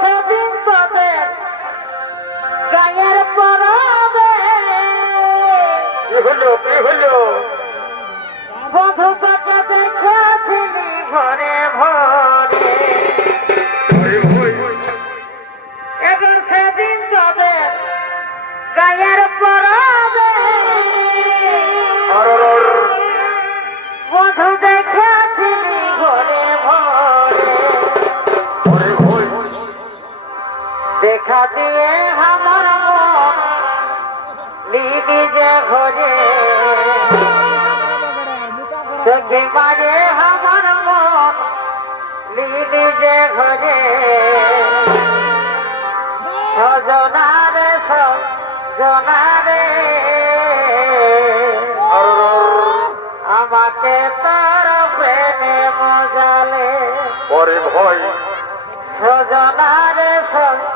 সেদিন তোদের গায়ের পরবে। হলো হলো। দেখা দিয়ে আমার লিলি যে ঘরে। চোখে মাঝে আমার লিলি যে ঘরে। সজনারে সজনারে। আমাকে তার প্রেমে মজালে। ওরে ভয়। সজনারে সজনারে।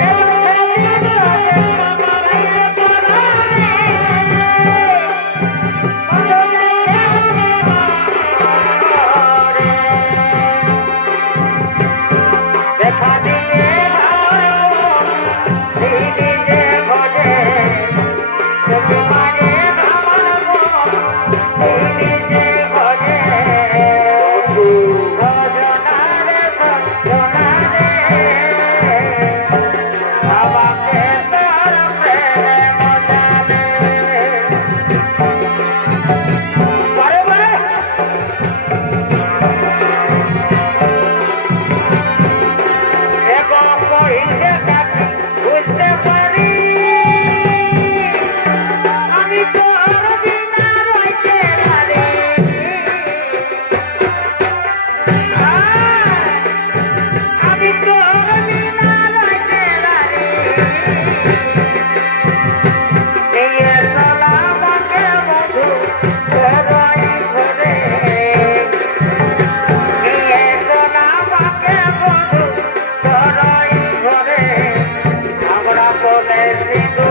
Música Thank you.